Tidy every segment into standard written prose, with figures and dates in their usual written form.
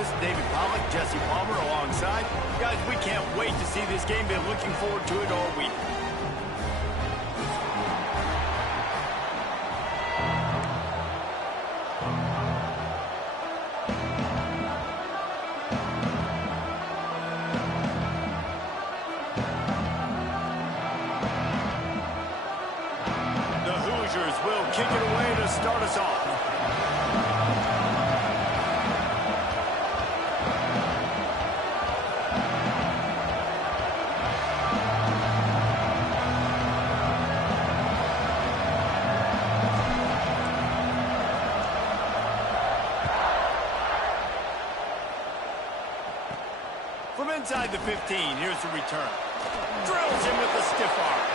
Davis, David Pollock, Jesse Palmer alongside. Guys, we can't wait to see this game. Been looking forward to it all week. Will kick it away to start us off. From inside the 15, here's the return. Drills him with a stiff arm.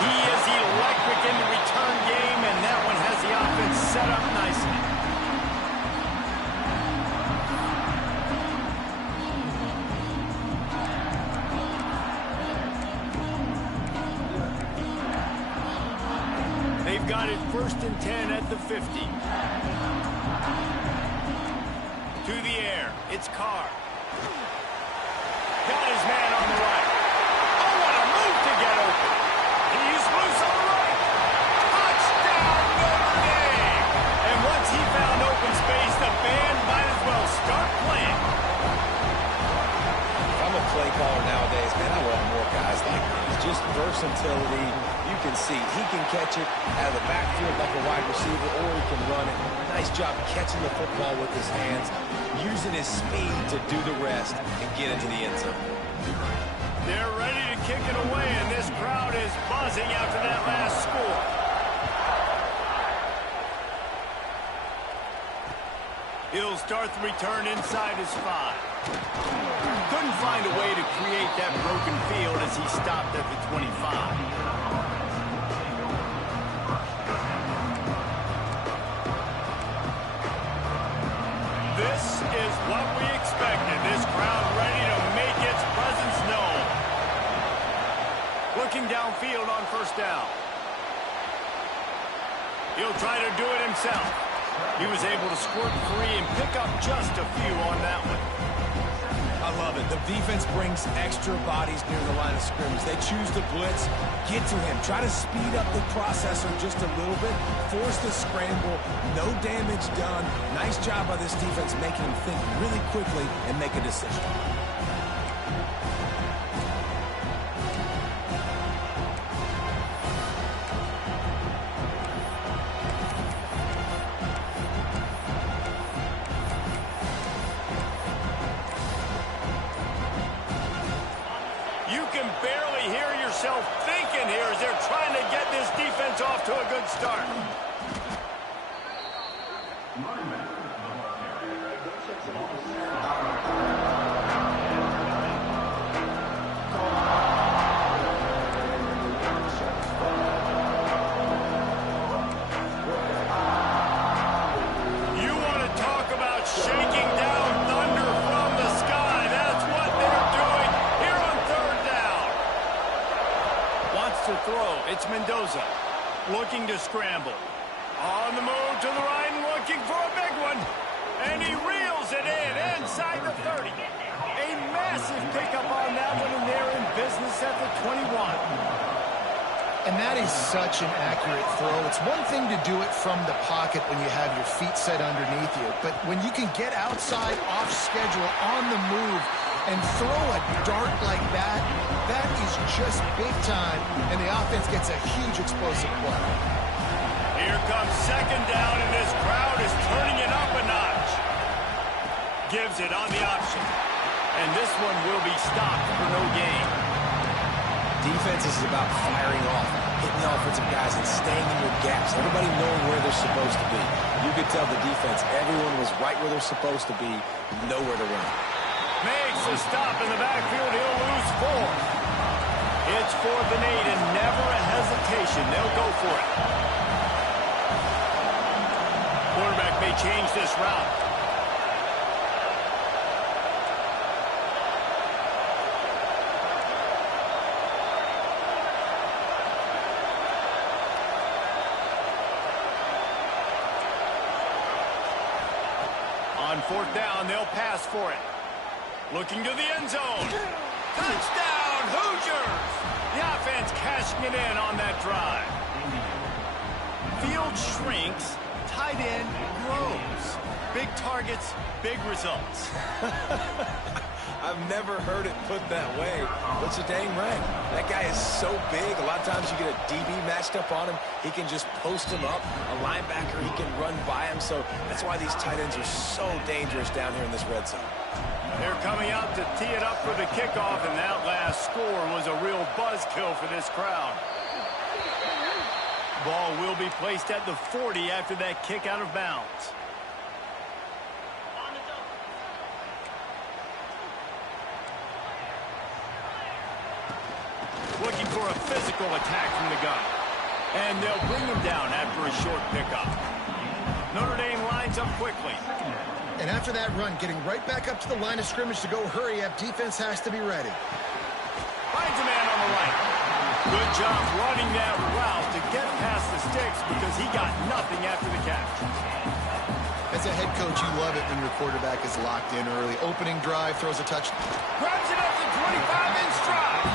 He is electric in the return game, and that one has the offense set up nicely. They've got it 1st and 10 at the 50. To the air, it's Carr. Got his man on the right. Oh, what a move to get open. He's loose on the right. Touchdown, Notre Dame. And once he found open space, the band might as well start playing. If I'm a play caller nowadays, man, I want more guys like these. Just versatility. You can see he can catch it out of the backfield like a wide receiver, or he can run it. Nice job catching the football with his hands, using his speed to do the rest and get into the end zone. They're ready to kick it away, and this crowd is buzzing after that last score. He'll start the return inside his 5. Couldn't find a way to create that broken field as he stopped at the 25. This is what we expected. This crowd ready to make its presence known. Looking downfield on 1st down. He'll try to do it himself. He was able to squirt free and pick up just a few on that one. I love it. The defense brings extra bodies near the line of scrimmage. They choose to blitz, get to him, try to speed up the processor just a little bit, force the scramble, no damage done. Nice job by this defense making him think really quickly and make a decision. Thinking here as they're trying to get this defense off to a good start. You want to talk about shaking down thunder from the sky. That's what they're doing here on 3rd down. Wants to throw. It's Mendoza looking to scramble. On the move to the right, looking for a big one. And he reels it in inside the 30. A massive pickup on that one, and they're in business at the 21. And that is such an accurate throw. It's one thing to do it from the pocket when you have your feet set underneath you, but when you can get outside, off schedule, on the move, and throw a dart like that, that is just big time, and the offense gets a huge explosive play. Here comes 2nd down, and this crowd is turning it up a notch. Gives it on the option. And this one will be stopped for no gain. Defense is about firing off, hitting the offensive guys and staying in your gaps. Everybody knowing where they're supposed to be. You could tell the defense, everyone was right where they're supposed to be, nowhere to run. Makes a stop in the backfield. He'll lose 4. It's 4th and 8, and never a hesitation. They'll go for it. Quarterback may change this route. On fourth down, they'll pass for it. Looking to the end zone. Touchdown, Hoosiers! The offense cashing it in on that drive. Field shrinks, tight end grows. Big targets, big results. I've never heard it put that way, but you're dang right. That guy is so big. A lot of times you get a DB matched up on him. He can just post him up. A linebacker, he can run by him. So that's why these tight ends are so dangerous down here in this red zone. They're coming out to tee it up for the kickoff, and that last score was a real buzzkill for this crowd. Ball will be placed at the 40 after that kick out of bounds. Looking for a physical attack from the gun. And they'll bring him down after a short pickup. Notre Dame lines up quickly. And after that run, getting right back up to the line of scrimmage to go hurry up, defense has to be ready. Finds a man on the right. Good job running that route to get past the sticks because he got nothing after the catch. As a head coach, you love it when your quarterback is locked in early. Opening drive, throws a touchdown. Grabs it up to 25 in stride.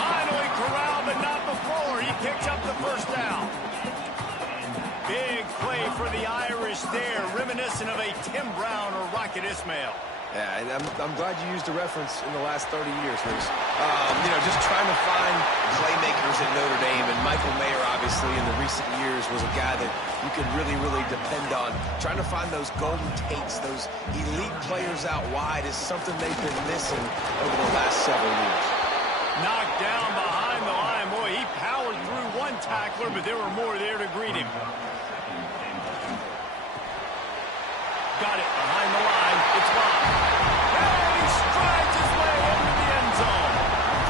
Finally corralled, but not before. He picks up the first down. Big play for the Irish there, reminiscent of a Tim Brown or Rocket Ismail. Yeah, and I'm glad you used a reference in the last 30 years, Reese. You know, just trying to find playmakers at Notre Dame, and Michael Mayer, obviously, in the recent years, was a guy that you could really, really depend on. Trying to find those golden Tates, those elite players out wide is something they've been missing over the last several years. Knocked down behind the line. Boy, he powered through one tackler, but there were more there to greet him. Got it behind the line. It's gone. And he strides his way into the end zone.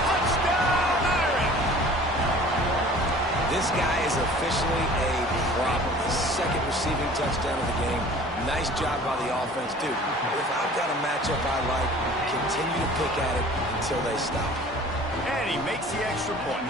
Touchdown, Irish! This guy is officially a problem. His second receiving touchdown of the game. Nice job by the offense. Dude, if I've got a matchup I like, continue to pick at it until they stop. And he makes the extra point.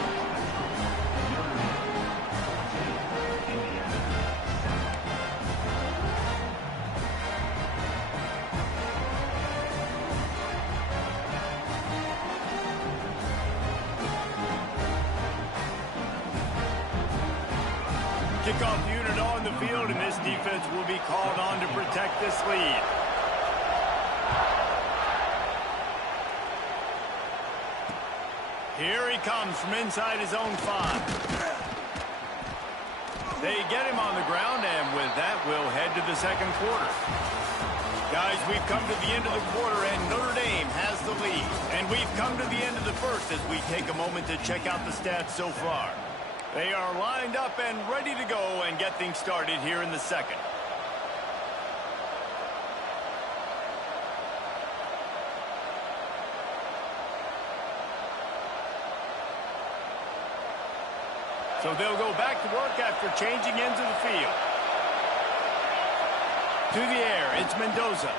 Kickoff unit on the field, and this defense will be called on to protect this lead. Here he comes from inside his own 5. They get him on the ground, and with that, we'll head to the second quarter. Guys, we've come to the end of the quarter, and Notre Dame has the lead. And we've come to the end of the first as we take a moment to check out the stats so far. They are lined up and ready to go and get things started here in the second. So they'll go back to work after changing into the field. To the air, it's Mendoza.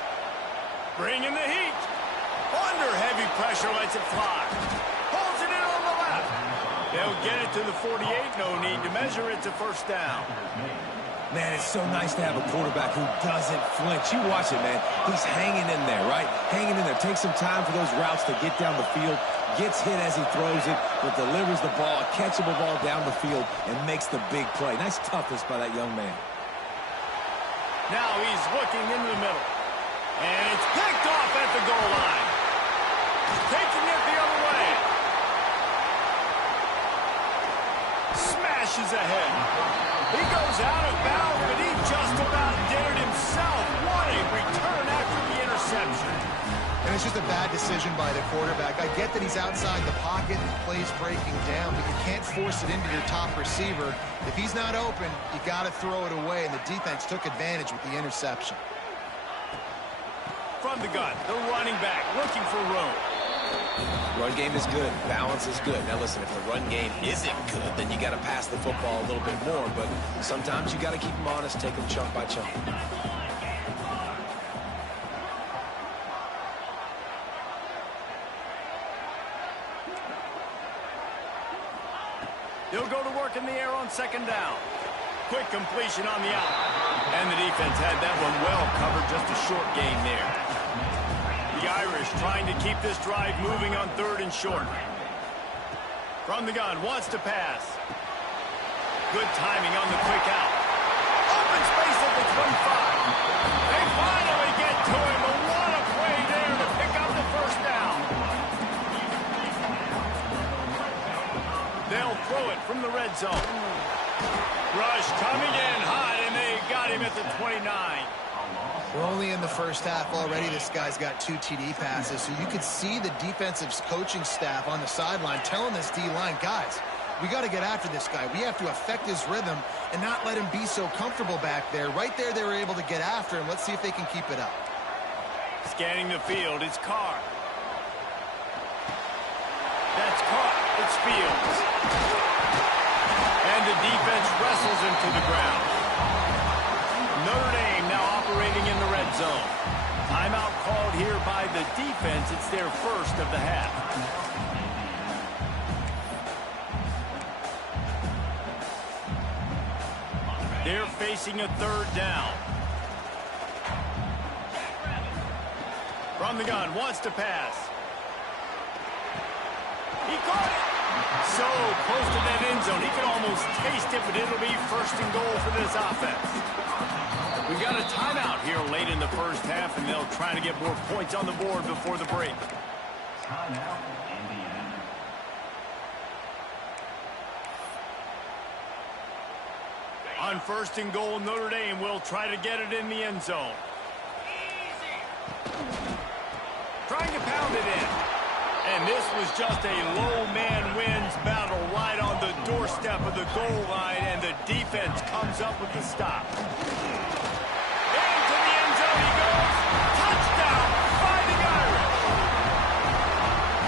Bringing the heat. Under heavy pressure, lets it fly. Pulls it in on the left. They'll get it to the 48. No need to measure. It's a first down. Man, it's so nice to have a quarterback who doesn't flinch. You watch it, man. He's hanging in there, right? Hanging in there. Takes some time for those routes to get down the field. Gets hit as he throws it, but delivers the ball, a catchable ball down the field, and makes the big play. Nice toughness by that young man. Now he's looking into the middle. And it's picked off at the goal line. Taking it the other way. Smashes ahead. He goes out of bounds, but he just about did it himself. What a return after the interception. And it's just a bad decision by the quarterback. I get that he's outside the pocket and the play's breaking down, but you can't force it into your top receiver. If he's not open, you got to throw it away, and the defense took advantage with the interception. From the gun, the running back looking for room. Run game is good. Balance is good. Now listen, if the run game isn't good, then you got to pass the football a little bit more, but sometimes you got to keep them honest, take them chunk by chunk. He'll go to work in the air on second down. Quick completion on the out. And the defense had that one well covered, just a short gain there. The Irish trying to keep this drive moving on 3rd and short. From the gun, wants to pass. Good timing on the quick out. Open space at the 25. They finally get to him. But what a play there to pick up the first down. They'll throw it from the red zone. Rush coming in hot, and they got him at the 29. We're only in the first half already. This guy's got 2 TD passes, so you could see the defensive coaching staff on the sideline telling this D-line, guys, we got to get after this guy. We have to affect his rhythm and not let him be so comfortable back there. Right there, they were able to get after him. Let's see if they can keep it up. Scanning the field, it's Carr. That's caught. It's Fields. And the defense wrestles him to the ground. Notre Dame now operating in the red zone. Timeout called here by the defense. It's their first of the half. They're facing a 3rd down. From the gun, wants to pass. He caught it. So close to that end zone. He could almost taste it, but it'll be 1st and goal for this offense. We've got a timeout here late in the first half, and they'll try to get more points on the board before the break. Timeout, Indiana. On 1st and goal, Notre Dame will try to get it in the end zone. Trying to pound it in. And this was just a low man wins battle right on the doorstep of the goal line, and the defense comes up with the stop. Into the end zone he goes. Touchdown by the Irish.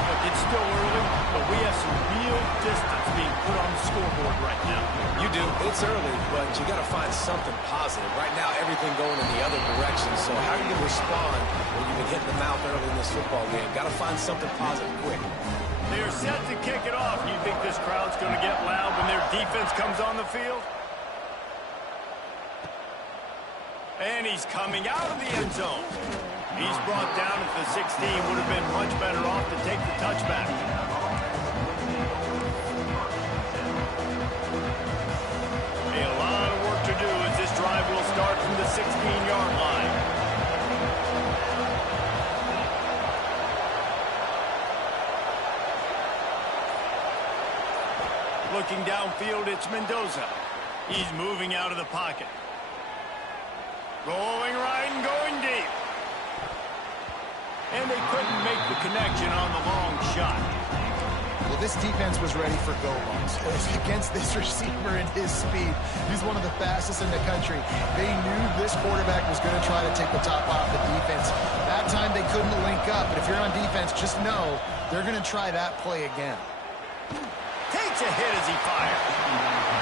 Look, it's still early, but we have some real distance being put on the scoreboard right now. You do. It's early, but you got to find something positive. Right now, everything going in the other direction. So how are you going to respond when you've been hitting the mouth early in this football game? Got to find something positive quick. They're set to kick it off. You think this crowd's going to get loud when their defense comes on the field? And he's coming out of the end zone. He's brought down at the 16. Would have been much better off to take the touchback. A lot of work to do as this drive will start from the 16-yard line. Looking downfield, it's Mendoza. He's moving out of the pocket. Rolling right and going deep. And they couldn't make the connection on the long shot. Well, this defense was ready for go-longs. Against this receiver and his speed, he's one of the fastest in the country. They knew this quarterback was going to try to take the top off the defense. That time they couldn't link up, but if you're on defense, just know they're going to try that play again. Takes a hit as he fired.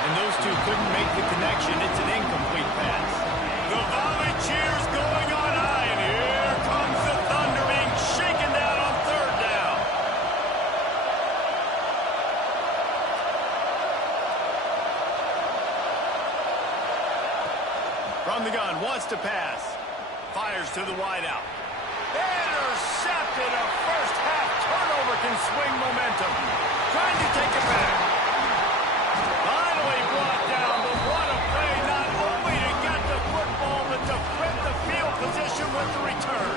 And those two couldn't make the connection. It's an incomplete pass. The volley cheers going on high, and here comes the Thunder being shaken down on 3rd down. From the gun, wants to pass. Fires to the wideout. Intercepted. A first-half turnover can swing momentum. Trying to take it back. Finally brought down, but what a play, not only to get the football, but to flip the field position with the return.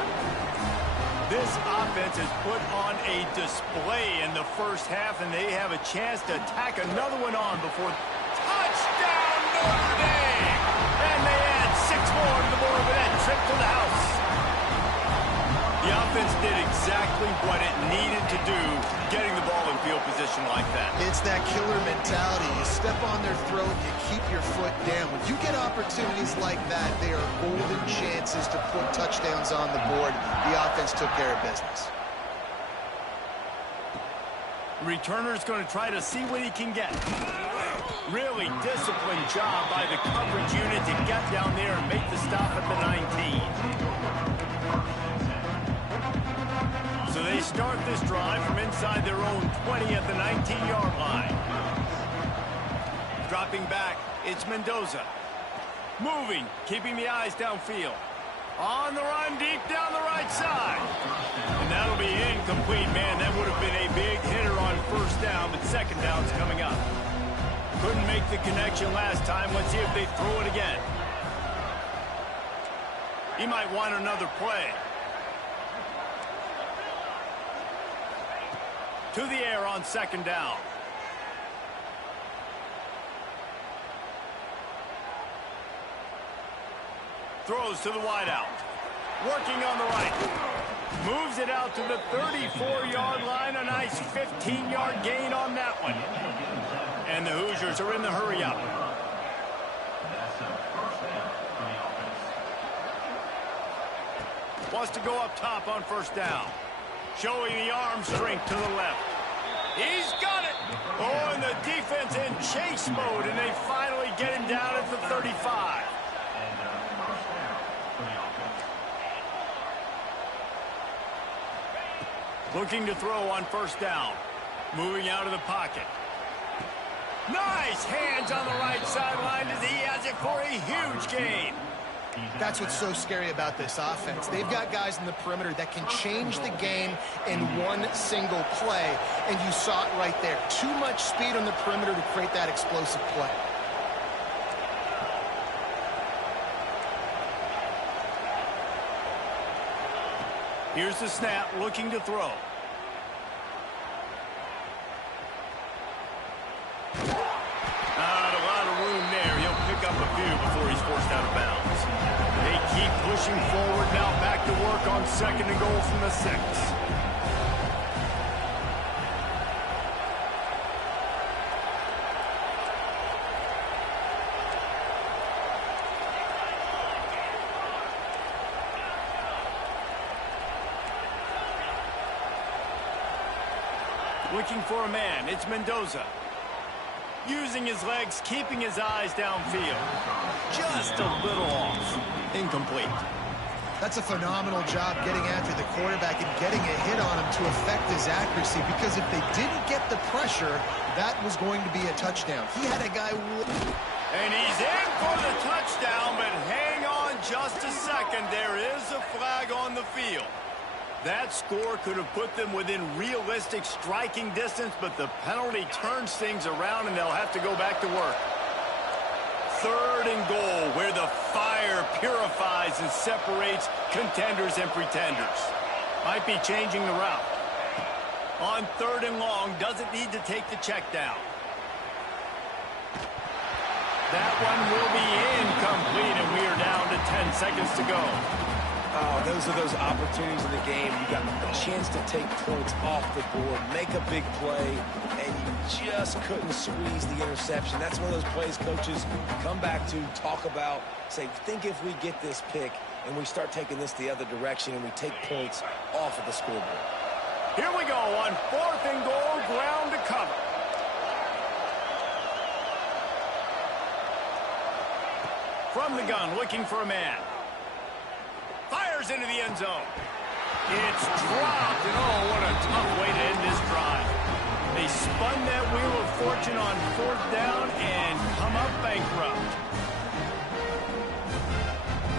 This offense has put on a display in the first half, and they have a chance to tack another one on before touchdown Notre Dame. And they add 6 more to the board with that trip to the house. The offense did exactly what it needed to do, getting the ball in field position like that. It's that killer mentality. You step on their throat, you keep your foot down. When you get opportunities like that, they are golden chances to put touchdowns on the board. The offense took care of business. Returner's going to try to see what he can get. Really disciplined job by the coverage unit to get down there and make the stop at the 19. So they start this drive from inside their own 20 at the 19-yard line. Dropping back, it's Mendoza. Moving, keeping the eyes downfield. On the run, deep down the right side. And that'll be incomplete, man. That would have been a big hitter on first down, but second down's coming up. Couldn't make the connection last time. Let's see if they throw it again. He might want another play. To the air on second down. Throws to the wideout. Working on the right. Moves it out to the 34-yard line. A nice 15-yard gain on that one. And the Hoosiers are in the hurry-up. Wants to go up top on first down. Showing the arm strength to the left. He's got it. Oh, and the defense in chase mode, and they finally get him down at the 35. Looking to throw on first down. Moving out of the pocket. Nice hands on the right sideline as he has it for a huge gain. That's what's so scary about this offense. They've got guys in the perimeter that can change the game in one single play, and you saw it right there. Too much speed on the perimeter to create that explosive play. Here's the snap, looking to throw. Not a lot of room there. He'll pick up a few before he's forced out of bounds. They keep pushing forward now, back to work on second and goal from the 6. Looking for a man, it's Mendoza. Using his legs, keeping his eyes downfield. Just a little off. Incomplete. That's a phenomenal job getting after the quarterback and getting a hit on him to affect his accuracy, because if they didn't get the pressure, that was going to be a touchdown. He had a guy... And he's in for the touchdown, but hang on just a second. There is a flag on the field. That score could have put them within realistic striking distance, but the penalty turns things around, and they'll have to go back to work. Third and goal, where the fire purifies and separates contenders and pretenders. Might be changing the route. On third and long, doesn't need to take the check down. That one will be incomplete, and we are down to 10 seconds to go. Oh, those are those opportunities in the game. You got a chance to take points off the board, make a big play, and you just couldn't squeeze the interception. That's one of those plays coaches come back to, talk about, say, think if we get this pick and we start taking this the other direction and we take points off of the scoreboard. Here we go on fourth and goal, ground to cover. From the gun, looking for a man. Fires into the end zone. It's dropped, and oh, what a tough way to end this drive. They spun that wheel of fortune on fourth down and come up bankrupt.